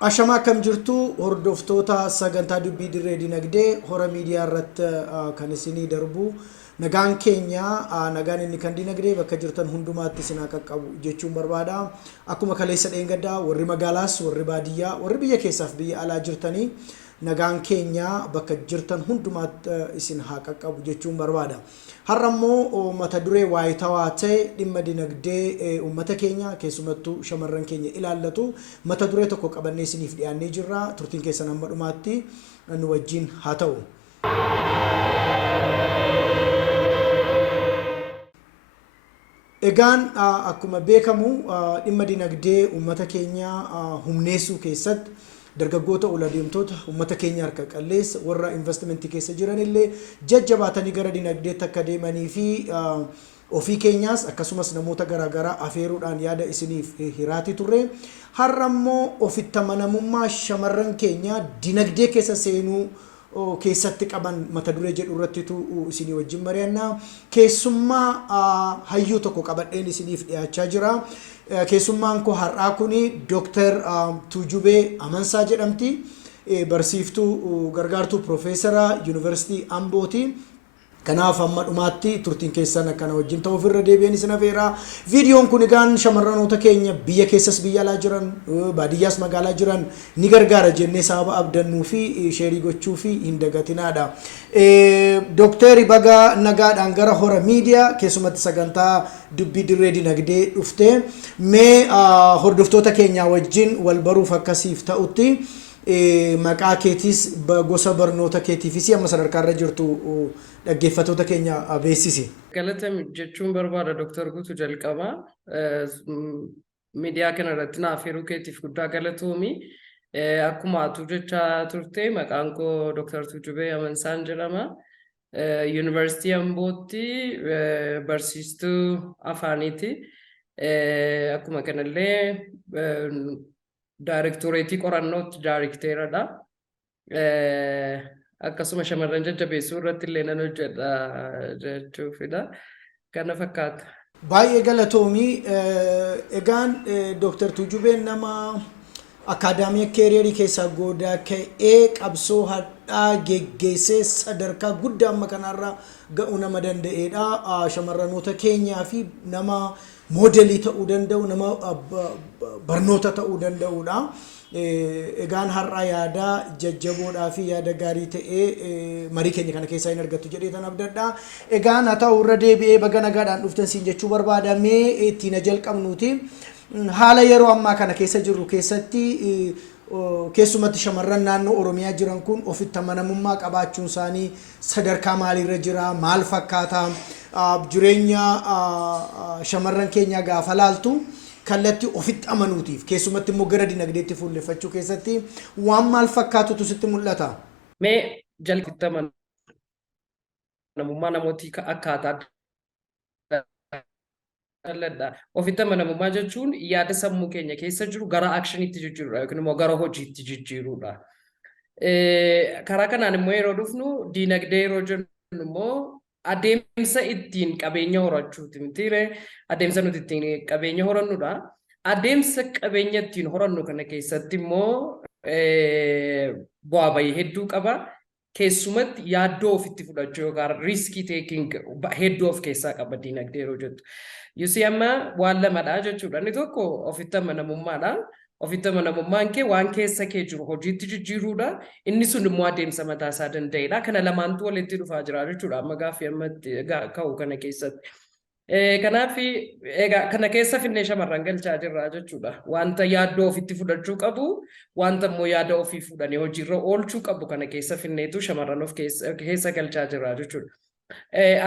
Ashama kam jirtu hordoftoota sagantaa dubbii dirree dinagdee hora miidiyaa irratti kan isinii darbu nagaan keenya nagaan inni kan dinagdee bakka jirtan hundumaatti isin qaqqabu jechuun barbaada. Akkuma kaleessa dheengaddaa warri magaalaas warri baadiyyaa warri biyya keessaaf biyya alaa jirtanii nagaan keenya bakka jirtan hundumaatti isin qaqqabu jechuun barbaada. Har'ammoo mata duree waayitawaa ta'e dhimma dinagdee uummata keenya keessumattuu shamarran keenya ilaallatu mata duree tokko qabannee isiniif dhiyaannee jirra. Turtiin keessan hamma dhumaatti nu wajjin haa ta'u. Egaan akkuma beekamu dhimma dinagdee uummata keenya humneessuu keessatti dargaggoota ol adeemtoota uummata keenya harka qalleessa warra investimentii keessa jiran illee jajjabaatanii gara dinagdeetti akka deemanii fi ofii keenyaas akkasumas namoota garaagaraa afeeruudhaan yaada isiniif hiraati turre. Har'ammoo ofitti amanamummaa shamarran keenya dinagdee keessa seenuu keessatti qaban mata duree jedhu irrattitu isinii wajjin mari'annaa. Keessummaa hayyuu tokko qabadheen isiniif dhiyaachaa jira. Keessummaan koo har'aa kuni Dr. Tuujubee Amansaa jedhamti. Barsiiftuu gargaartuu Profeesara Yuunivarsiitii Ambooti. Kanaaf hamma dhumaatti turtiin keessan akkana wajjin ta'uuf irra deebi'een isin afeeraa. Viidiyoon kun egaan shamarranoota keenya biyya keessas biyya alaa jiran baadiyyaas magaalaa jiran ni gargaara jennee sababa abdannuu fi sheerii gochuu fi hin dagatinaadha. Dooktarri Baga nagaadhaan gara hora miidiyaa keessumatti sagantaa dubbii dirree dinagdee dhufte mee hordoftoota keenyaa wajjin wal baruuf akkasiif ta'utti maqaa keetis gosa barnoota keetiifis amma sadarkaa irra jirtu dhaggeeffattoota keenya beeksisi. Galatam jechuun barbaada Dr. Guutuu jalqabaa miidiyaa kana irratti naaf yeroo keetiif guddaa galatoomi. Akkuma atu jechaa turte maqaan koo Dr. Tuujubee Amansaan jedhama. Yuunivarsiitii Ambootti barsiistuu afaaniiti. Akkuma kanallee Daarektoreetii qorannootti daarekteeradha. Akkasuma shamarran jajjabeessuu irratti illee nan hojjedha jechuufidha. Kana fakkaata. Baay'ee galatoomii. Egaan Dr. Tuujubeen nama akaadaamii keeriyerii keessaa goodaa ka'ee qabsoo hadhaa geggeessee sadarkaa guddaa amma kanarra ga'uu nama danda'edha. Shamarranoota keenyaa fi nama moodelii ta'uu danda'u nama barnoota ta'uu danda'udha. Egaan har'a yaada jajjaboodhaa fi yaada gaarii ta'ee marii keenya kana keessaa hin argattu jedhee tan abdadha. Egaan haa ta'u irra deebi'ee baga nagaadhaan dhuftan siin jechuu barbaada. Mee ittiin jalqabnuuti. Haala yeroo ammaa kana keessa jirru keessatti keessumatti shamarran naannoo Oromiyaa jiran kun ofitti amanamummaa qabaachuun isaanii sadarkaa maaliirra jira? Maal fakkaata? Jireenya shamarran keenyaa gaafa laaltu kallattii ofitti amanuutiif keessumatti immoo gara dinagdeetti fuulleffachuu keessatti waan maal fakkaatutu sitti mul'ata? Mee jalqabatti amanamummaa namootii akkaataa ofitti amanamummaa jechuun yaada sammuu keenya keessa jiru gara akshiniitti jijjiirudha yookiin immoo gara hojiitti jijjiirudha. Karaa kanaan immoo yeroo dhufnu dinagdee yeroo jennu immoo adeemsa ittiin qabeenya horachuuti mitiire adeemsa nuti ittiin qabeenya horannudha. Adeemsa qabeenya ittiin horannu kana keessatti immoo bu'aa bahii hedduu qaba. Keessumatti yaaddoo ofitti fudhachuu yookaan riskii teeking hedduu of keessaa qaba dinagdee yeroo jettu. Yusii amma waan lamadha jechuudha. Inni tokko ofitti amanamummaadha. Ofitti amanamummaan kee waan keessa kee jiru hojiitti jijjiiruudha. Inni sun immoo adeemsa mataa isaa danda'edha. Kana lamaantu walitti dhufaa jira jechuudha. Amma gaaffii ammatti ka'u kana keessatti. Kanaaf egaa kana keessa finnee shamarran galchaa jirra jechuudha. Wanta yaaddoo ofitti fudhachuu qabu, wanta immoo yaada ofii fudhanii hojiirra oolchuu qabu kana keessa finneetu shamarran of keessa galchaa jirra jechuudha.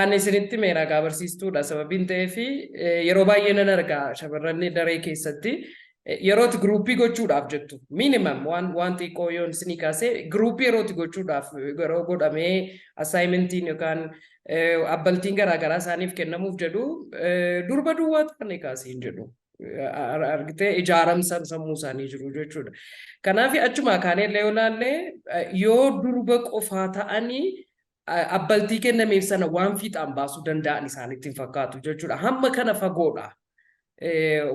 Ani isinitti meeraa barsiistuudha sababiin ta'eef yeroo baay'ee nan argaa shamarran daree keessatti yerooti gruupii gochuudhaaf jettu minimum waan xiqqoo yoon isinii kaasee gruupii yerooti gochuudhaaf yeroo godhamee assaayimentiin yookaan abbaltiin garaagaraa isaaniif kennamuuf jedhu durba duwwaa ta'anii kaasee hin jedhu. Argitee ijaaramsa sammuu isaanii jiru jechuudha. Kanaaf achuma kaanee illee olaallee yoo durba qofaa ta'anii abbaltii kennameef sana waan fiixaan baasuu danda'an isaanitti hin fakkaatu jechuudha. Hamma kana fagoodha.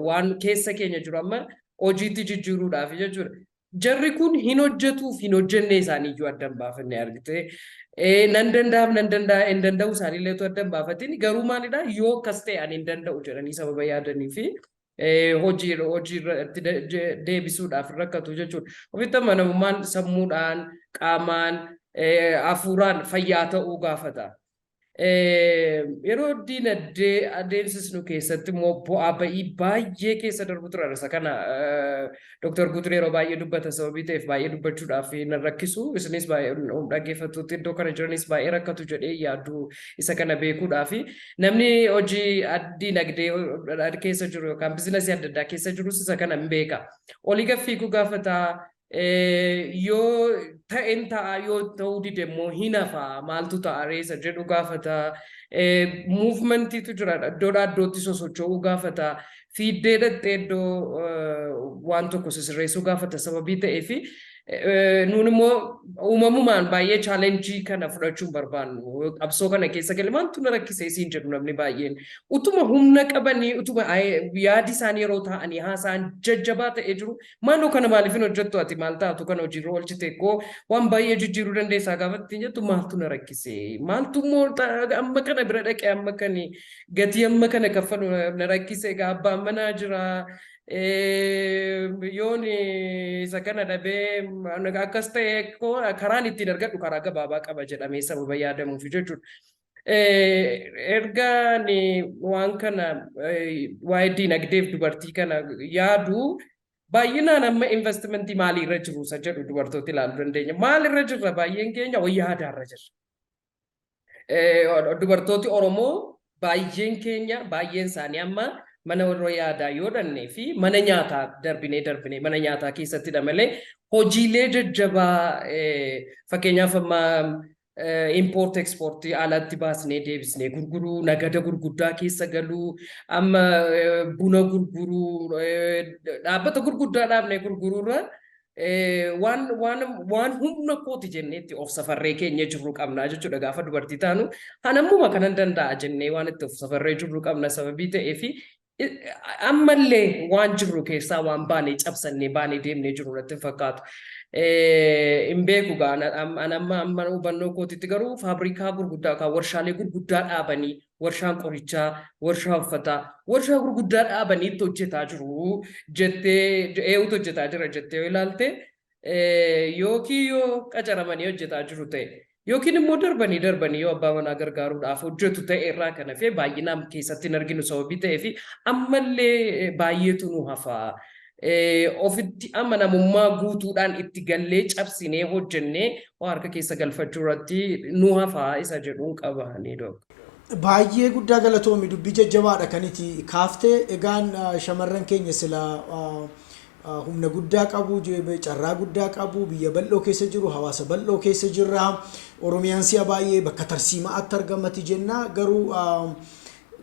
Waan keessa keenya jiru amma hojiitti jijjiiruudhaaf jechuudha. jarri kun hin hojjetuu fi hin hojjenne isaanii iyyuu addan baafannee argite. Nan danda'a hin danda'u isaanii illee addan baafatin garuu maalidha yoo akkas ta'e ani hin danda'u jedhanii sababa yaadanii fi hojii irratti deebisuudhaaf rakkatu jechuudha. Ofitti amanamummaan sammuudhaan, qaamaan, hafuuraan fayyaa ta'uu gaafata. Yeroo diinagdee adeemsisnu keessatti immoo bu'aa ba'ii baay'ee keessa darbu ture. Isa kana Dr. Guutuu yeroo baay'ee dubbata sababii ta'eef baay'ee dubbachuudhaaf nan rakkisu. Isinis baay'ee dhaggeeffattooti iddoo kana jiranis baay'ee rakkatu jedhee yaadu isa kana beekuudhaaf. Namni hojii diinagdee keessa jiru yookaan biizinasii adda addaa keessa jirus isa kana hin beeka. Olii gaffiiguu gaafata. Yoo ta'een ta'a yoo ta'uu dide immoo hin hafa maaltu ta'a reessa jedhu gaafata. Muuvmentiitu jira iddoodhaa iddootti sosocho'uu gaafata. Fiiddee dhattee iddoo waan tokko sisirreessuu gaafata sababii ta'eefi nuun immoo uumamumaan baay'ee chaalenjii kana fudhachuun barbaannu. Qabsoo kana keessa galee maaltu na rakkisee siin jedhu namni baay'een. Utuma humna qabanii utuma yaadi isaanii yeroo taa'anii haasa'an jajjabaa ta'ee jiru. Maaloo kana maaliif hin hojjettu ati maal taatu kana hojiirra oolchite koo waan baay'ee jijjiiruu dandeessaa gaafattiin jettu maaltu na rakkisee? Maaltu immoo amma kana bira dhaqee amma kan gatii amma kana kaffalu na rakkisee abbaan manaa jira. Yoon isa kana dhabee akkas ta'e karaan ittiin argadhu karaa gabaabaa qaba jedhamee sababa yaadamuuf jechuudha. Ergaan waan kana waa'ee diinagdeef dubartii kana yaadu baay'inaan amma investimentii maaliirra jiru isa jedhu dubartooti ilaaluu dandeenya. Maalirra jirra baay'een keenya wayyaa aadaarra jirra. Dubartooti Oromoo baay'een keenya baay'een isaanii amma mana warra yaadaa yoo dhannee fi mana nyaataa darbinee mana nyaataa keessatti malee hojiilee jajjabaa fakkeenyaaf amma import export alatti baasnee deebisnee gurguruu nagada gurguddaa keessa galuu amma buna gurguruu dhaabbata gurguddaa dhaabnee gurguruurra waan humna kooti jenneetti of safarree keenya jirru qabnaa jechuudha gaafa dubartii taanu hanammuma kanan danda'a jennee waan itti of safarree jirru qabna sababii ta'eefi ammallee waan jirru keessaa waan baanee cabsannee baanee deemnee jiru natti fakkaatu. Hin beeku amma hubannoo kootitti garuu faabrikaa gurguddaa yookaan warshaalee gurguddaa dhaabanii warshaan qorichaa, warshaa uffataa, warshaa gurguddaa dhaabanii itti hojjetaa jiru jettee eeguutu hojjetaa jira jettee yoo ilaalte yookiin yoo qacaramanii hojjetaa jiru ta'e. Yookiin immoo darbanii yoo abbaa manaa gargaaruudhaaf hojjetu ta'e irraa kana fi baay'inaan keessatti hin arginu sababii ta'eef ammallee baay'eetu nu hafa. Ofitti amanamummaa guutuudhaan itti gallee cabsinee hojjennee waa harka keessa galfachuu irratti nu hafa isa jedhuun qaba ni doga. Baay'ee guddaa galatoomi dubbii jajjabaadha kan itti kaaftee egaan shamarran keenya sila humna guddaa qabu, carraa guddaa qabu, biyya bal'oo keessa jiru, hawaasa bal'oo keessa jirra. Oromiyaan si'a baay'ee bakka tarsiimaatti argamati jenna garuu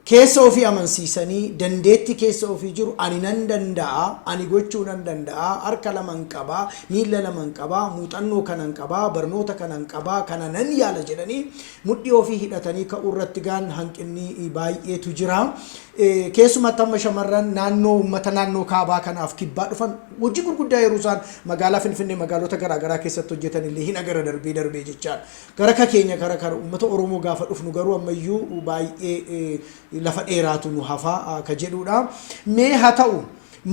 keessa ofii amansiisanii dandeetti keessa ofii jiru ani nan danda'a, ani gochuu nan danda'a, harka laman qabaa, miila laman qabaa, muuxannoo kanan qabaa, barnoota kanan qabaa, kana nan yaala jedhanii mudhii ofii hidhatanii ka'uu irratti gaan hanqinni baay'eetu jira. Keessumatti amma shamarran naannoo uummata naannoo kaabaa kanaaf kibbaa dhufan hojii gurguddaa yeroo isaan magaalaa Finfinnee magaalota garaagaraa keessatti hojjetan illee hin agara darbee jechaadha. Gara keenya gara uummata Oromoo gaafa dhufnu garuu ammayyuu baay'ee lafa dheeraatu nu hafa ka jedhudha. Mee haa ta'u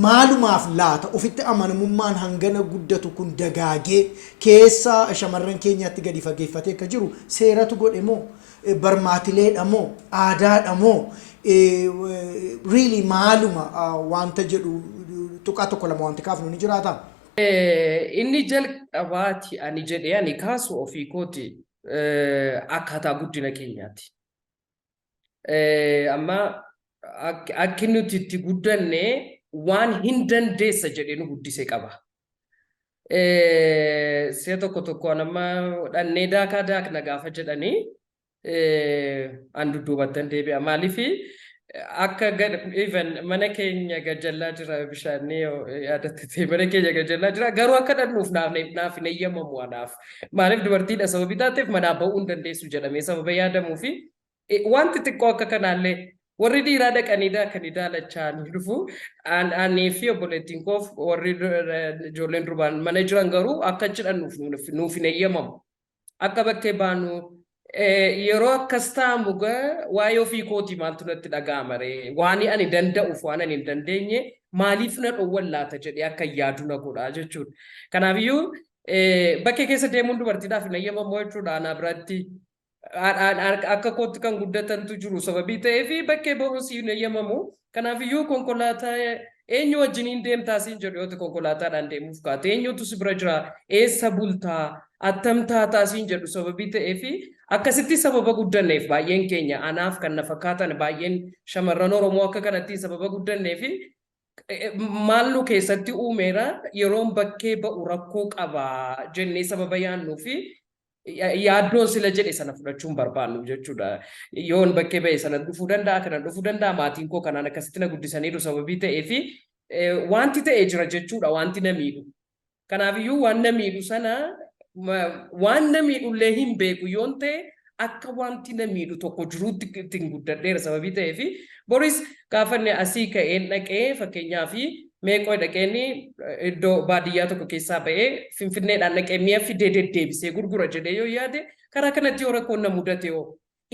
maalumaaf laata ofitti amanamummaan hangana guddatu kun dagaagee keessa shamarran keenyaatti gadi fageeffatee akka jiru seeratu godhe moo barmaatileedha moo aadaadha moo really maaluma wanta jedhu tuqaa tokko lama wanti kaafnu ni jiraata. Inni jalqabaati ani jedhee ani kaasu ofii kooti akkaataa guddina keenyaati. Amma akki nuti itti guddanne waan hin dandeessa jedhee nu guddisee qaba. Si'a tokko amma dhannee daakaa daakna gaafa jedhanii an dudduubattan deebi'a. Maaliifi akka even mana keenya gajjallaa jira bishaanni yaadatte mana keenya gajjallaa jira garuu akka dhannuuf naaf hin eeyyamamu anaaf. Maaliif dubartiidha sababii taateef manaa ba'uu hin dandeessu jedhamee sababa yaadamuu fi wanti xiqqoo akka kanaallee warri dhiiraa dhaqaniidha kan idaalachaan dhufu ani fi obboleettiin koof warri ijoolleen durbaan mana jiran garuu akka jedhan nuuf hin eeyyamamu akka bakkee baanu yeroo akkas ta'amu waa'ee ofii kootii maaltu natti dhaga'ama ree waan ani danda'uuf waan ani hin dandeenye maaliif na dhowwan laata jedhee akka yaadu na godhaa jechuudha. Kanaafiyyuu bakkee keessa deemuun dubartiidhaaf hin eeyyamamu jechuudha ana biratti. Akka kootti kan guddatantu jiru sababii ta'ee fi bakkee ba'uun si hin eeyyamamu. Kanaafiyyuu konkolaataa eenyu wajjiniin deemtaa siin jedhu yoo ta'u konkolaataadhaan deemuuf kaate eenyutu si bira jira eessa bultaa attam taataa siin jedhu sababii ta'ee fi akkasitti sababa guddanneef baay'een keenya anaaf kan na fakkaatan baay'een shamarran Oromoo akka kanatti sababa guddanneef maallu keessatti uumeera yeroon bakkee ba'u rakkoo qaba jennee sababa yaannuu fi yaaddoon sila jedhe sana fudhachuun barbaannu jechuudha. Yoon bakkee ba'e sana dhufuu danda'a kanan dhufuu danda'a maatiin koo kanaan akkasitti na guddisaniiru sababii ta'ee fi wanti ta'ee jira jechuudha wanti na miidhu. Kanaafiyyuu waan na miidhu sana waan na miidhullee hin beeku yoon ta'e akka wanti na miidhu tokko jiruutti ittiin guddadheera sababii ta'ee fi boris gaafanne asii ka'een dhaqee fakkeenyaa fi meeqoo dhaqeen iddoo baadiyyaa tokko keessaa ba'ee finfinneedhaan dhaqee mi'a fidee deddeebisee gurgura jedhee yoo yaade karaa kanatti yoo rakkoon na mudate yoo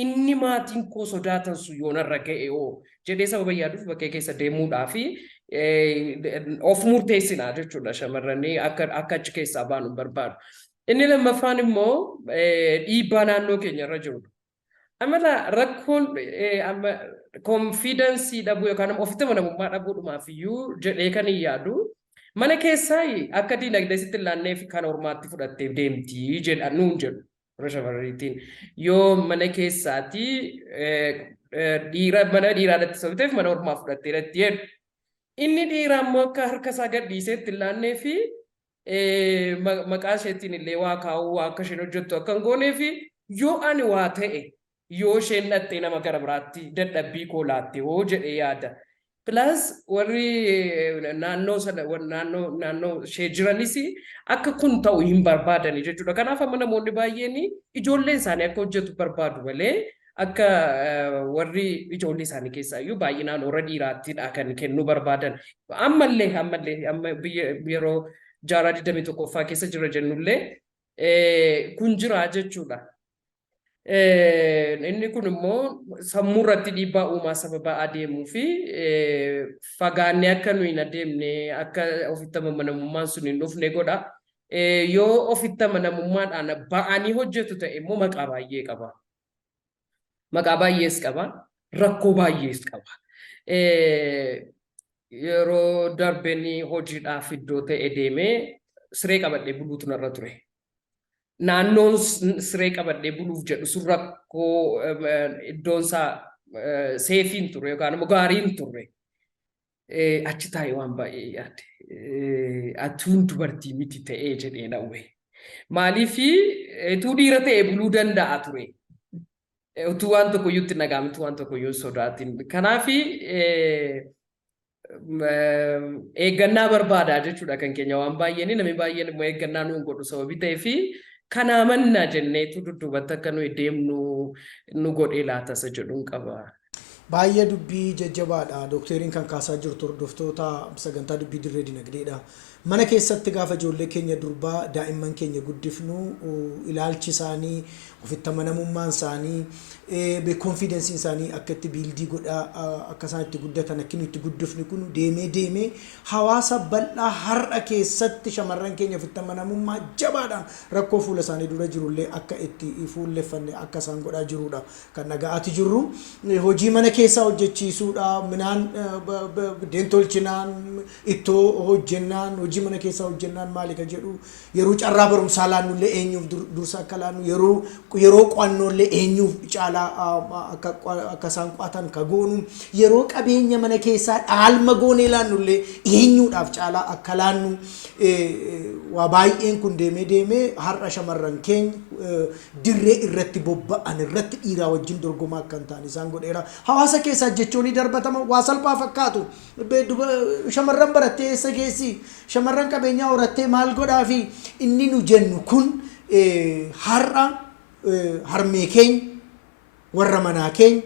inni maatiin koo sodaatan sun yoo narra ga'e yoo jedhee sababa yaaduuf bakkee keessa deemuudhaa fi of murteessinaa jechuudha shamarranii akka achi keessaa baanu barbaadu. Inni lammaffaan immoo dhiibbaa naannoo keenya irra jirudha. Amala rakkoon confidence dhabuu yookaan ofitti amanamummaa dhabuudhumaaf iyyuu jedhee kan hin yaadu mana keessaa akka diinagdee sitti ilaannee fi kan ormaatti fudhattee deemtii jedha nuun jedhu shamarriitiin yoo mana keessaati mana dhiiraadhaatti sababteef mana ormaa fudhattee irratti jedhu inni dhiiraa immoo akka harka isaa gadhiisee itti ilaannee fi maqaa isheetiin illee waa kaa'uu akka isheen hojjettu akka hin goonee fi yoo ani waa ta'e yoo isheen dhattee nama gara biraatti dadhabbii koo laatte hoo jedhee yaada. Plus warri naannoo ishee jiranis akka kun ta'u hin barbaadani jechuudha. Kanaaf amma namoonni baay'een ijoollee isaanii akka hojjetu barbaadu malee akka warri ijoollee isaanii keessaa iyyuu baay'inaan warra dhiiraattidha kan kennuu barbaadan. Ammallee yeroo jaarraa 21ffaa keessa jira jennullee kun jira jechuudha. Inni kun immoo sammuu irratti dhiibbaa uumaa sababa adeemuu fi fagaannee akka nuyi hin adeemne akka ofitti amanamummaan sun hin dhufne godha. Yoo ofitti amanamummaadhaan ba'anii hojjetu ta'e immoo maqaa baay'ee qaba. Maqaa baay'ees qaba. Rakkoo baay'ees qaba. Yeroo darbeen hojiidhaaf iddoo ta'e deemee siree qabadhee buluutu narra ture. Naannoon siree qabadhee buluuf jedhu sun rakkoo iddoon isaa seefiin ture yookaan immoo gaariin ture. Achi taa'ee waan baay'ee yaadde. Atuun dubartii miti ta'ee jedhee dhawwe. Maaliif utuu dhiira ta'ee buluu danda'a ture. Utuu waan tokko iyyuu itti nagaame utuu waan tokko iyyuu sodaatin. Kanaaf eeggannaa barbaadaa jechuudha kan keenya waan baay'een namni baay'een immoo eeggannaa nuun godhu sababii ta'ee fi kanaa mannaa jenneetu dudduubatti akka nuyi deemnu nu godhee laatasa jedhuun qaba. Baay'ee dubbii jajjabaadha. Dookteriin kan kaasaa jirtu hordoftoota sagantaa dubbii dirree dinagdeedha. Mana keessatti gaafa ijoollee keenya durbaa daa'imman keenya guddifnu ilaalchi isaanii ofitti amanamummaan isaanii confidence isaanii akka itti biildii godhaa akka isaan itti guddatan akka itti guddifnu kun deemee hawaasa bal'aa har'a keessatti shamarran keenya ofitti amanamummaa jabaadhaan rakkoo fuula isaanii dura jirullee akka itti fuulleffanne akka isaan godhaa jirudha kan naga'aati jirru. Hojii mana keessaa hojjechiisuudha minaan deentolchinaan ittoo hojjennaan hojii mana keessaa hojjennaan maali kan jedhu yeroo carraa barumsaa laannullee eenyuuf dursa akka laannu yeroo qo'annoollee eenyuuf caalaa akka isaan qo'atan ka goonu yeroo qabeenya mana keessaa dhaalma goonee laannullee eenyuudhaaf caalaa akka laannu waa baay'een kun deemee har'a shamarran keenya dirree irratti bobba'an irratti dhiiraa wajjin dorgomaa akka hin taane isaan godheera. Hawaasa keessaa jechoonni darbatama waa salphaa fakkaatu. Shamarran barattee eessa geessi? Shamarran qabeenyaa horattee maal godhaa fi inni nu jennu kun har'a harmee keenya warra manaa keenya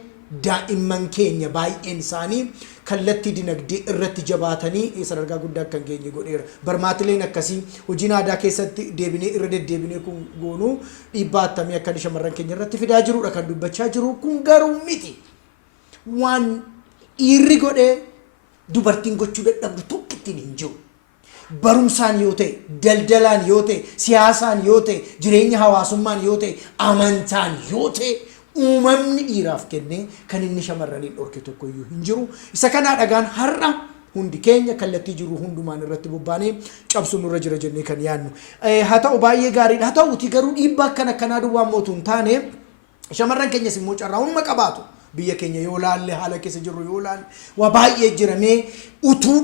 daa'imman keenya baay'een isaanii kallattii dinagdee irratti jabaatanii sadarkaa guddaa kan geenye godheera. Barmaatileen akkasii hojiin aadaa keessatti deebinee irra deddeebinee kun goonuu dhiibbaa attamii akka shamarran keenya irratti fidaa jirudha kan dubbachaa jiru. Kun garuu miti waan dhiirri godhee dubartiin gochuu dadhabdu tokkittiin hin jiru. Barumsaan yoo ta'e, daldalaan yoo ta'e, siyaasaan yoo ta'e, jireenya hawaasummaan yoo ta'e, amantaan yoo ta'e uumamni dhiiraaf kennee kan inni shamarraniin dhorke tokko iyyuu hin jiru. Isa kanaa dhagaan har'a hundi keenya kallattii jiru hundumaan irratti bobbaanee cabsuun nurra jira jennee kan yaadnu. Haa ta'u baay'ee gaariidha. Haa ta'uuti garuu dhiibbaa akkanaa duwwaan mootuu hin taane shamarran keenyas immoo carraa hunduma qabaatu. Biyya keenya yoo laalle haala keessa jirru yoo laalle waa baay'ee jiramee utuu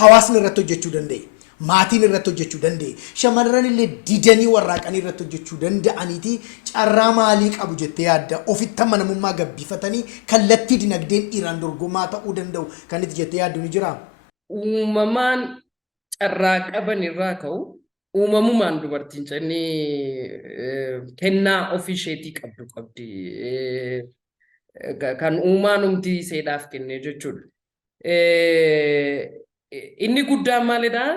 hawaasni irratti hojjechuu danda'e. Maatiin irratti hojjechuu danda'e. Shamarran illee didanii warraaqanii irratti hojjechuu danda'aniiti carraa maalii qabu jettee yaadda? Ofitti amanamummaa gabbifatanii kallattii dinagdeen dhiiraan dorgomaa ta'uu danda'u kan itti jettee yaaddu ni jiraa? Uumamaan carraa qaban irraa ka'u uumamumaan dubartiin cennii kennaa ofii isheetii qabdi. Kan uumaan humti seedhaaf kennee jechuudha. Inni guddaan maalidhaa?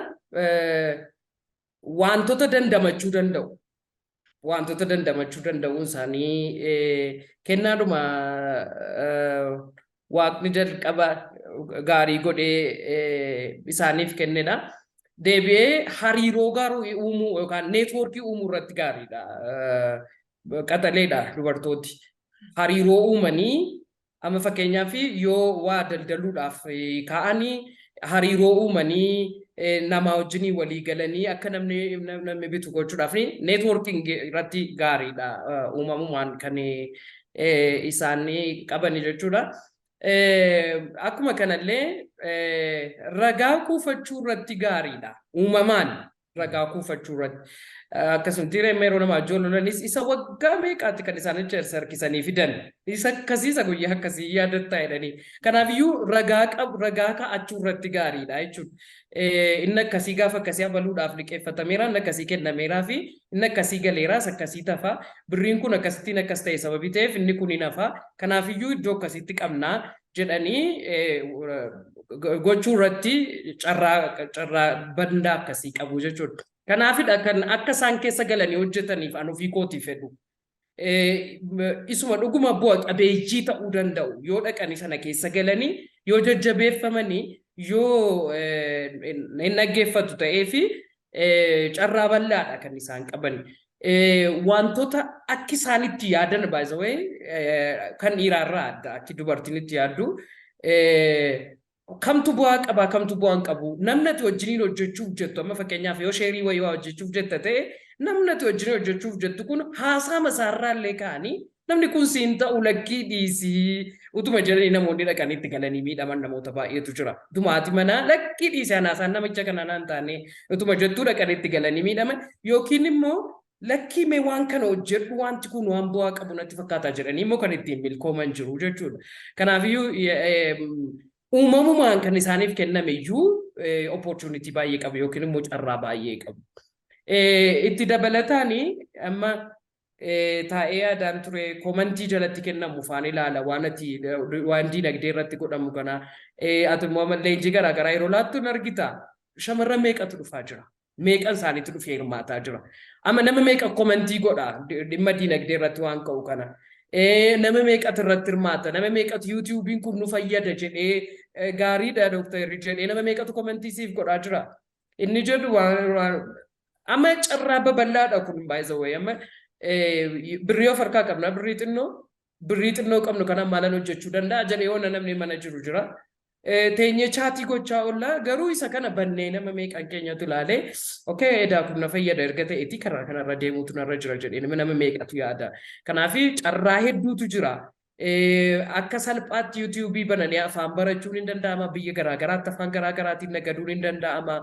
Wantoota dandamachuu danda'u. Wantoota dandamachuu danda'uun isaanii kennaadhuma waaqni jalqaba gaarii godhee isaaniif kennedha. Deebi'ee hariiroo garuu uumuu yookaan neetwoorkii uumuu irratti gaariidha. Qaxaleedha dubartooti. Hariiroo uumanii amma fakkeenyaaf yoo waa daldaluudhaaf ka'anii hariiroo uumanii nama wajjinii walii galanii akka namni bitu gochuudhaaf neetwoorkiin irratti gaariidha. Uumamumaan kan isaan qaban jechuudha. Akkuma kanallee ragaa kuufachuu irratti gaariidha. Uumamaan ragaa kuufachuu irratti. Akkasumatti yeroo nama ijoollolanis isa waggaa meeqaatti kan isaan harkisanii fidan. Isa akkasiisa guyyaa akkasii yaadataa jedhanii. Kanaafiyyuu ragaa kaa'achuu irratti gaariidha jechuudha. Inni akkasii gaafa akkasii abaluudhaaf liqeeffatameera, inni akkasii kennameeraa fi inni akkasii galeeraas akkasii tafa. Birriin kun akkasittiin akkas ta'e sababii ta'eef inni kun hin hafa. Kanaafiyyuu iddoo akkasitti qabnaa jedhanii gochuu irratti carraa bandaa akkasii qabu jechuudha. Kanaafidha kan akka isaan keessa galanii hojjetaniif an ofii kootii fedhu. Isuma dhuguma bu'a qabeeyyii ta'uu danda'u yoo dhaqanii sana keessa galanii yoo jajjabeeffamanii yoo hin dhaggeeffatu ta'ee fi carraa bal'aadha kan isaan qaban. Wantoota akka isaan itti yaadan baay'ee kan dhiiraarraa adda akka dubartiin itti yaaddu. Kamtu bu'aa qaba kamtu bu'aa hin qabu namni ati wajjiniin hojjechuuf jettu amma fakkeenyaaf yoo sheerii wayii waa hojjechuuf jetta ta'e namni ati wajjiniin hojjechuuf jettu kun haasaa masaarraallee ka'anii namni kun siin ta'u lakkii dhiisii utuma jedhanii namoonni dhaqanii itti galanii miidhaman namoota baay'eetu jira. Utuma ati manaa lakkii dhiisii haasaan namicha kanaan hin taane utuma jettuu dhaqanii itti galanii miidhaman yookiin immoo lakkii mee waan kana hojjedhu wanti kun waan bu'aa qabu natti fakkaataa jedhanii immoo kan ittiin milkooman jiru jechuudha. Kanaafiyyuu uumamumaan kan isaaniif kenname iyyuu opportunity baay'ee qabu yookiin immoo carraa baay'ee qabu. Itti dabalataan amma taa'ee yaadaan ture komantii jalatti kennamu faan ilaala waan diinagdee irratti godhamu kana ati immoo leenjii garaagaraa yeroo laattu argita shamarran meeqatu dhufaa jira. Meeqan isaaniitu dhufee hirmaataa jira. Amma nama meeqa komantii godha dhimma diinagdee irratti waan ka'u kana. Nama meeqatu irratti hirmaata nama meeqatu yuutuubiin kun nu fayyada jedhee gaariidha dooktarri jedhee nama meeqatu komantii siif godhaa jira. Inni jedhu amma carraa babal'aadha kun baay'ee amma birrii of harkaa qabna birrii xinnoo qabnu kana maalan hojjechuu danda'a jedhee yoo namni mana jiru jira. Teenye chaatii gochaa oolla garuu isa kana bannee nama meeqan keenyatu ilaalee okay edaa kun na fayyada erga ta'eeti karaa kanarra deemuutu narra jira jedhee nama meeqatu yaada. Kanaafi carraa hedduutu jira. Akka salphaatti yuutuubii bananii afaan barachuun hin danda'ama biyya garaagaraatti afaan garaagaraatiin nagaduun hin danda'ama.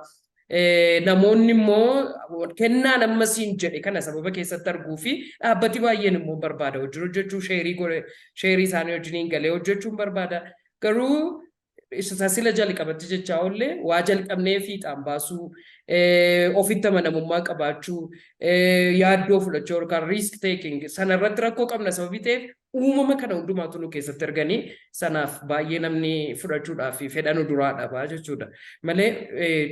Namoonni immoo kennaa nammasiin jedhe kana sababa keessatti arguu fi dhaabbati baay'een immoo barbaada hojjechuu sheerii isaanii wajjiniin galee hojjechuun barbaada. Garuu isa sila jalqabatti jechaa ollee waa jalqabnee fiixaan baasuu ofitti amanamummaa qabaachuu yaaddoo fudhachuu yookaan risk taking sanarratti rakkoo qabna sababii ta'eef uumama kana hundumaatu nu keessatti arganii sanaaf baay'ee namni fudhachuudhaaf fedhanu duraa dhabaa jechuudha malee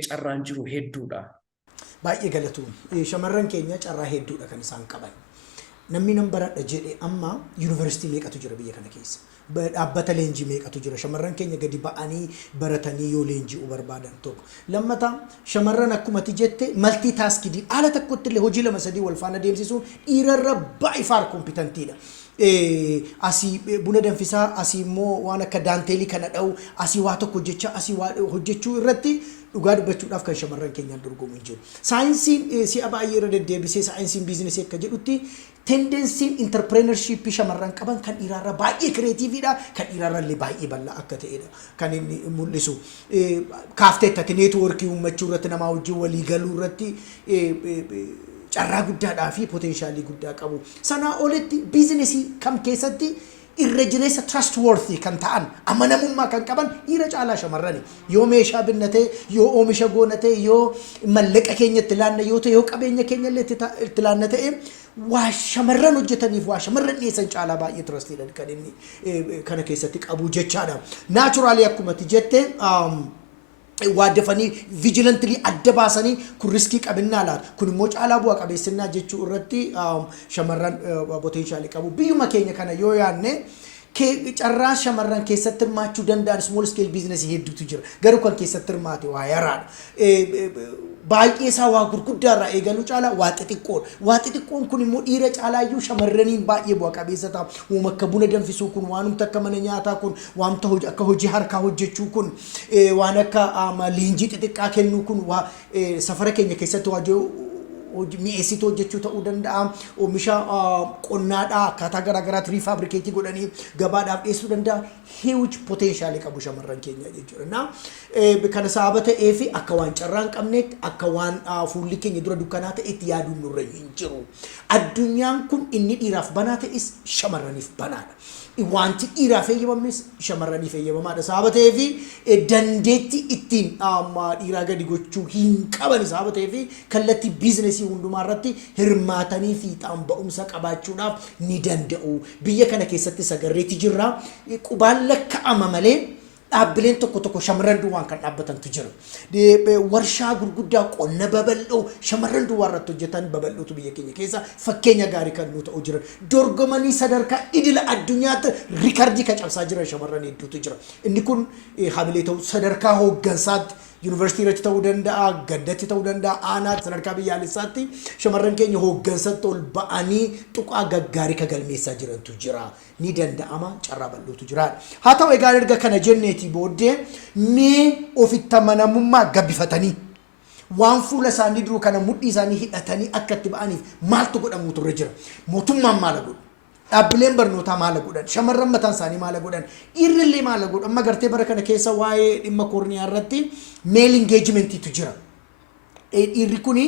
carraan jiru hedduudha. Baay'ee galatuun shamarran keenya carraa hedduudha kan isaan qaban. Namni nan baradha jedhe amma yuunivarsiitii meeqatu jira biyya kana keessa? Dhaabbata leenjii meeqatu jira? Shamarran keenya gadi ba'anii baratanii yoo leenji'uu barbaadan tokko. Lammataa shamarran akkumatti jette maltii taaskidii haala tokkotti illee hojii lama sadii wal faana deemsisuun dhiirarra baay'ee faar kompitantiidha. Asii buna danfisaa asii immoo waan akka daanteelii kana dha'u asii waa tokko hojjechaa asii waa hojjechuu irratti dhugaa dubbachuudhaaf kan shamarran keenyaan dorgomu hin jiru. Saayinsiin si'a baay'ee irra deddeebisee saayinsiin biizinesii akka jedhutti tendensiin interpreneurship shamarran qaban kan dhiirarra baay'ee kireetiiviidha kan dhiirarra illee baay'ee bal'aa akka ta'edha kan inni mul'isu. Kaafteettati neetwoorkii uummachuu irratti namaa wajjin walii galuu irratti carraa guddaadhaa fi poteenshaalii guddaa qabu. Sanaa olitti biizinesii kam keessatti irra jireessa trustworthy kan ta'an amanamummaa kan qaban dhiira caalaa shamarrani. Yoo meeshaa binnatee yoo oomisha goonatee yoo mallaqa keenya itti laanna yoo ta'e yoo qabeenya keenya illee itti laanna ta'e waa shamarran hojjetaniif waa shamarran dhiyeessan caalaa baay'ee trustiidhaan kan inni kana keessatti qabu jechaadha. Naachuraalii akkumatti jette waa dafanii vigilantly adda baasanii kun riskii qabinnaa laata kun immoo caalaa bu'aa qabeessinnaa jechuu irratti shamarran poteenshaalii qabu. Biyyuma keenya kana yoo yaadne carraa shamarran keessatti hirmaachuu danda'an small scale business hedduutu jira. Garuu kan keessatti hirmaate waa yaraadha. Baay'ee isaa waa gurguddaarraa eegaluu caalaa waa xixiqqoodha. Waa xixiqqoon kun immoo dhiira caalaayyuu shamarraniin baay'ee bu'a qabeessa ta'a. Uuma akka buna danfisuu kun waanumta akka mana nyaataa kun waanta akka hojii harkaa hojjechuu kun waan akka leenjii xixiqqaa kennuu kun waa safara keenya keessatti mi'eessituu hojjechuu ta'uu danda'a. Oomisha qonnaadhaa akkaataa garaagaraatti riifaabrikeetii godhanii gabaadhaaf dhiyeessuu danda'a. Huge potential qabu shamarran keenya jechuudha. Kana sababa ta'eef akka waan carraa hin qabneetti akka waan fuulli keenya dura dukkanaa ta'etti yaaduun nurra hin jiru. Addunyaan kun inni dhiiraaf banaa ta'es shamarraniif banaadha. Wanti dhiiraaf eeyyamames shamarraniif eeyyamamaadha. Sababa ta'eef dandeetti ittiin dhiiraa gadi gochuu hin qaban sababa ta'eef kallattii biizinesii hundumaa irratti hirmaatanii fiixaan ba'umsa qabaachuudhaaf ni danda'u. Biyya kana keessatti sagarreetti jirra. Qubaan lakkaa'ama malee dhaabbileen tokko tokko shamarran duwwaan kan dhaabbatantu jira. Warshaa gurguddaa qonna babal'oo shamarran duwwaa irratti hojjetan babal'ootu biyya keenya keessa fakkeenya gaarii kan nu ta'u jira. Dorgomanii sadarkaa idila addunyaatti riikardii kan cabsaa jiran shamarran hedduutu jira. Inni kun hamilee ta'u sadarkaa hooggansaatti yuunivarsiitii irratti ta'uu danda'a, gaddatti ta'uu danda'a, aanaatti sadarkaa biyyaalessaatti shamarran keenya hooggansatti ol ba'anii tuqaa gaggaarii kan galmeessaa jirantu jira. Ni danda'ama carraa bal'ootu jira. Haa ta'u egaa erga kana jenneetii booddee mee ofitti amanamummaa gabbifatanii waan fuula isaanii duruu kana mudhii isaanii hidhatanii akka itti ba'aniif maaltu godhamuutu irra jira. Mootummaan maal godhu? Dhaabbileen barnootaa maal godhan? Shamarran mataan isaanii maal godhan? Dhiirrillee maal godhan? Amma gartee bara kana keessa waa'ee dhimma koorniyaa irratti male engagementiitu jira. Dhiirri kuni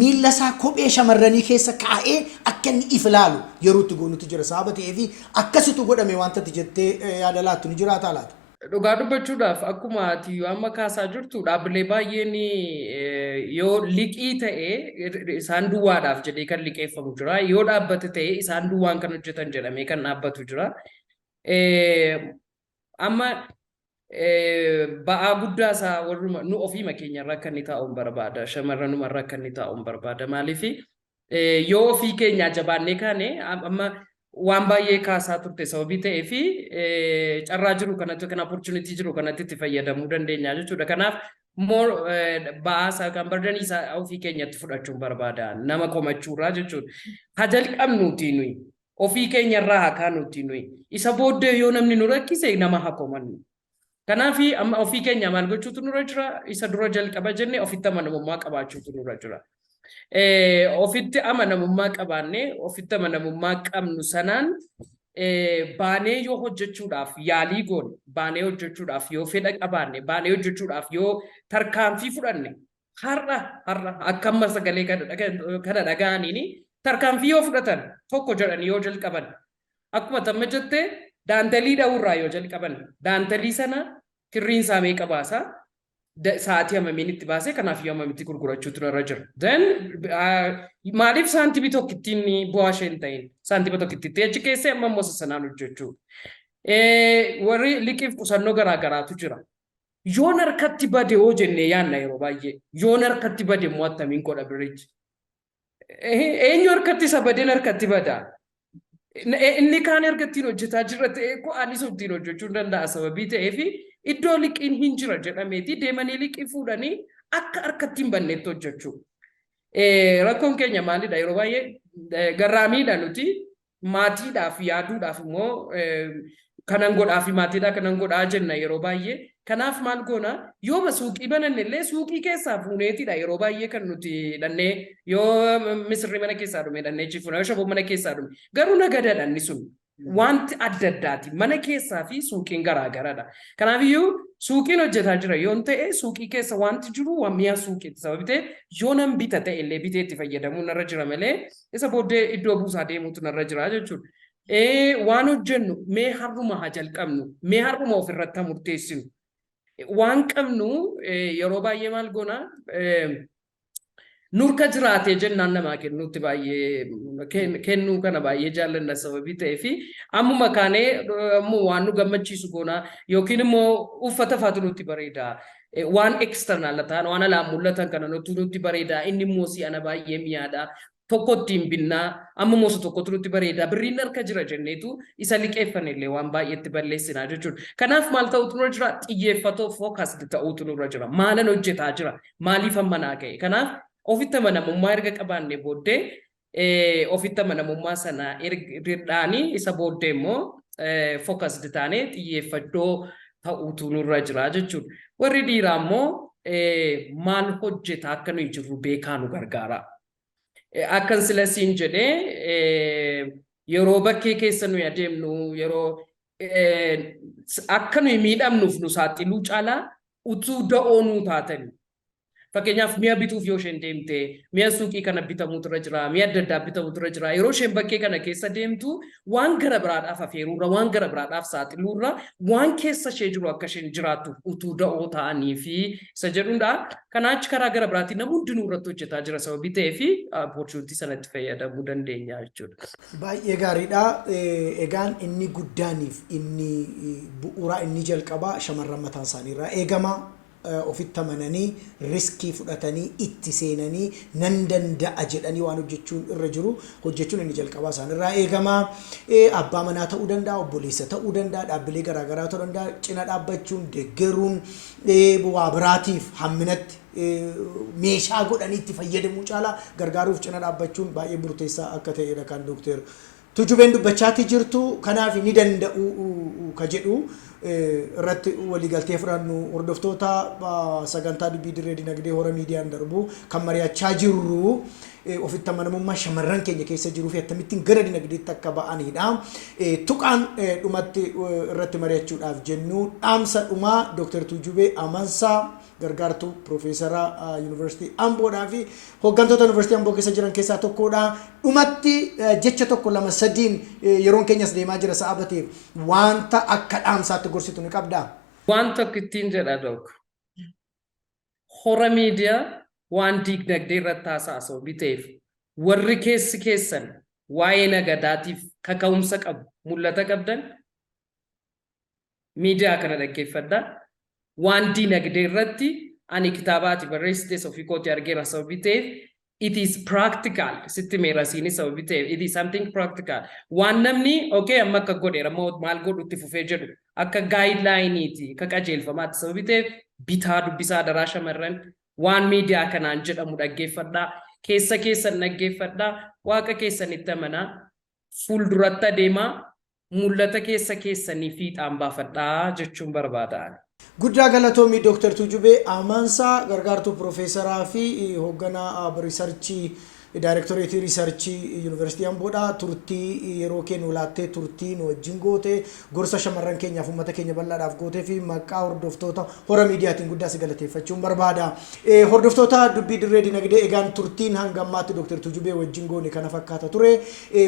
miilla isaa kophee shamarranii keessa kaa'ee akka inni if ilaalu yeroo itti goonutu jira. Sababa ta'eef akkasitu godhame wanta jettee yaada laattu ni jiraata laata? Dhugaa dubbachuudhaaf akkuma ati amma kaasaa jirtu dhaabbilee baay'een yoo liqii ta'e isaan duwwaadhaaf jedhee kan liqeeffamu jira. Yoo dhaabbate ta'e isaan duwwaan kan hojjetan jedhamee kan dhaabbatu jira. Amma ba'aa guddaa isaa warruma nu ofiima keenyarra akka inni taa'uun barbaada. Shamarranumarra akka inni taa'uun barbaada. Maaliif yoo ofii keenyaa jabaannee kaane amma waan baay'ee kaasaa turte sababii ta'ee fi carraa jiru kanatti kan opportunity jiru kanatti itti fayyadamuu dandeenya jechuudha. Kanaaf ba'aasaa kan bardanii isaa ofii keenyatti fudhachuun barbaada. Nama komachuurraa jechuudha. Ha jalqabnuutii nuyi ofii keenyarraa haa kaanuutii nuyi. Isa booddee yoo namni nu rakkise nama haa komannu. Kanaaf amma ofii keenya maal gochuutu nurra jira? Isa dura jalqaba jennee ofitti amanamummaa qabaachuutu nurra jira. Ofitti amanamummaa qabaannee ofitti amanamummaa qabnu sanaan baanee yoo hojjechuudhaaf yaalii goone, baanee hojjechuudhaaf yoo fedha qabaanne, baanee hojjechuudhaaf yoo tarkaanfii fudhanne har'a akka amma sagalee kana dhaga'aniini tarkaanfii yoo fudhatan tokko jedhanii yoo jalqaban akkuma tamma jettee daantelii dha'uurraa yoo jalqaban daantelii sana kirriin isaa meeqa baasaa sa'aatii hammamiin itti baasee kanaaf yoo hammamitti gurgurachuutu irra jira. Then maaliif saantibii tokkittiin bu'aa ishee hin ta'in saantiba tokkittitti achi keessee amma immoo sanaan hojjechuu. Warri liqiif qusannoo garaa garaatu jira. Yoon harkatti bade hoo jennee yaanna yeroo baay'ee yoon harkatti bade immoo attamiin godha birichi. Eenyu harkatti isa badeen harkatti badaa. Inni kaan ergattiin hojjetaa jira ta'ee anis ittiin hojjechuu danda'a sababii ta'eef iddoo liqiin hin jira jedhameeti deemanii liqii fuudhanii akka harkatti hin banneetti hojjechuu. Rakkoon keenya maalidha yeroo baay'ee garraamiidha nuti maatiidhaaf yaaduudhaaf immoo kanan godhaa fi maatiidhaa kanan godhaa jenna yeroo baay'ee. Kanaaf maal goona yooma suuqii bananne illee suuqii keessaa fuuneetidha yeroo baay'ee kan nuti dhannee yoo misirri mana keessaa dhume dhannee jifuuna yoo shaboo mana keessaa dhume garuu nagadadha inni sun wanti adda addaati mana keessaa fi suuqiin garaagaradha. Kanaafiyyuu suuqiin hojjetaa jira yoon ta'e suuqii keessa wanti jiru waan mi'a suuqiitti sababii ta'e yoo nan bita ta'e illee bitee itti fayyadamuu narra jira malee isa booddee iddoo buusaa deemuutu narra jira jechuudha. Waan hojjennu mee har'uma haa jalqabnu mee har'uma ofirratti murteessinu. Waan qabnu yeroo baay'ee maal goona nurka jiraatee jennaan namaa kennuutti baay'ee kennuu kana baay'ee jaallanna sababii ta'eef ammuma kaanee ammoo waan nu gammachiisu goona yookiin immoo uffata faatu nutti bareeda. Waan eksternaal ta'an waan alaan mul'atan kana nutti bareeda inni immoo si'ana baay'ee mi'aadha. Tokko ittiin binnaa amma moosa tokkotu nutti bareeda birriin harka jira jenneetu isa liqeeffanne illee waan baay'eetti balleessinaa jechuudha. Kanaaf maal ta'utu nurra jira xiyyeeffatoo fookasdi ta'utu nurra jira maalan hojjetaa jira maaliif ammanaa ka'e. Kanaaf ofitti amanamummaa erga qabaanne booddee ofitti amanamummaa sana ergadhaanii isa booddee immoo fookasdi taanee xiyyeeffadoo ta'utu nurra jira jechuudha. Warri dhiiraa immoo maal hojjetaa akka nuyi jirru beekaa nu gargaara. Akkan sila siin jedhee yeroo bakkee keessa nuyi adeemnu yeroo akka nuyi miidhamnuuf nu saaxiluu caalaa utuu da'oo nuu taatani. Fakkeenyaaf mi'a bituuf yoo isheen deemte mi'a suuqii kana bitamuutu irra jira mi'a adda addaa bitamuutu irra jira yeroo isheen bakkee kana keessa deemtu waan gara biraadhaaf afeeruurra waan gara biraadhaaf saaxiluurra waan keessa ishee jiru akka isheen jiraattu utuu da'oo ta'anii fi isa jedhuudha. Kanaa achi karaa gara biraatiin namni hundinuu irratti hojjetaa jira sababii ta'ee fi opportunity sanatti fayyadamuu dandeenya jechuudha. Baay'ee gaariidha. Egaan inni guddaaniif inni bu'uuraa inni jalqabaa shamarran mataan isaaniirraa eegama. Ofitti amananii riskii fudhatanii itti seenanii nan danda'a jedhanii waan hojjechuun irra jiru hojjechuun inni jalqabaa isaanirraa eegama. Abbaa manaa ta'uu danda'a obboleessa ta'uu danda'a dhaabbilee garaagaraa ta'uu danda'a cina dhaabbachuun deeggaruun waa biraatiif hamminatti meeshaa godhanii itti fayyadamuu caalaa gargaaruuf cina dhaabbachuun baay'ee murteessaa akka ta'edha kan Dooktar Tujubeen dubbachaatii jirtu. Kanaaf ni danda'u ka jedhu irratti waliigaltee fudhannu hordoftoota sagantaa dubbii dirree dinagdee hora miidiyaan darbu kan mari'achaa jirru ofitti amanamummaa shamarran keenya keessa jiruu fi akkamittiin gara dinagdeetti akka ba'anidha. Tuqaan dhumatti irratti mari'achuudhaaf jennu dhaamsa dhumaa Dooktar Tujubee Amansaa gargaartuu Piroofeesara Yuunivarsiitii Amboodhaa fi hooggantoota Yuunivarsiitii Amboo keessa jiran keessaa tokkodha. Dhumatti jecha tokko lama sadiin yeroon keenyas deemaa jira sa'a bateef wanta akka dhaamsaatti gorsitu ni qabdaa? Waan tokko ittiin jedha tokko. Hora miidiyaa waan dinagdee irratti haasa'u biteef warri keessan waa'ee nagadaatiif kaka'umsa qabu mul'ata qabdan miidiyaa kana dhaggeeffadhaa. Waan dinagdee irratti ani kitaabaati barreessitee ofii kootii argeera sababii ta'eef it is practical sitti meerasiini sababii ta'eef it is something practical waan namni okay amma akka godheera maal godhutti fufee jedhu akka guideline'iiti akka qajeelfamaatti sababii ta'eef bitaa dubbisaa daraa shamarran waan miidiyaa kanaan jedhamu dhaggeeffadhaa keessan dhaggeeffadhaa waaqa keessanitti amanaa fuulduratti adeemaa mul'ata keessanii fiixaan baafadhaa jechuun barbaadaan. Guddaa galatoomii Dooktar Tujubee Amansaa gargaartuu Piroofeesaraa fi hoogganaa riisarchii Daayirektoreetii riisarchii yuunivarsiitii Amboodhaa turtii yeroo keenya laattee turtii nu wajjin goote gorsa shamarran keenyaaf uummata keenya bal'aadhaaf gootee fi maqaa hordoftoota hora miidiyaatiin guddaa si galateeffachuun barbaada. Hordoftoota dubbii dirree dinagdee egaan turtiin hanga ammaatti Dr. Tujubee wajjin goone kana fakkaata ture.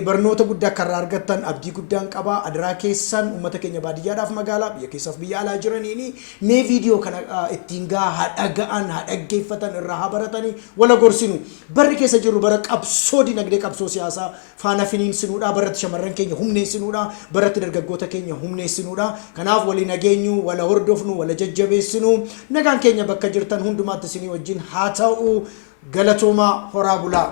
Barnoota guddaa akka irraa argattan abdii guddaan qaba. Adaraa keessan uummata keenya baadiyyaadhaaf magaalaa biyya keessaaf biyya alaa jiraniini mee viidiyoo kana ittiin dhaga'an dhaggeeffatan irraa baratanii wala gorsinu. Barri keessa jirru bara qabsoo dinagdee qabsoo siyaasaa faana finiinsinuudha baratti shamarran keenya humneessinuudha baratti dargaggoota keenya humneessinuudha kanaaf walii nageenyu wala hordofnu wala jajjabeessinu nagaan keenya bakka jirtan hundumaatti isinii wajjin haa ta'u galatoomaa horaa bulaa.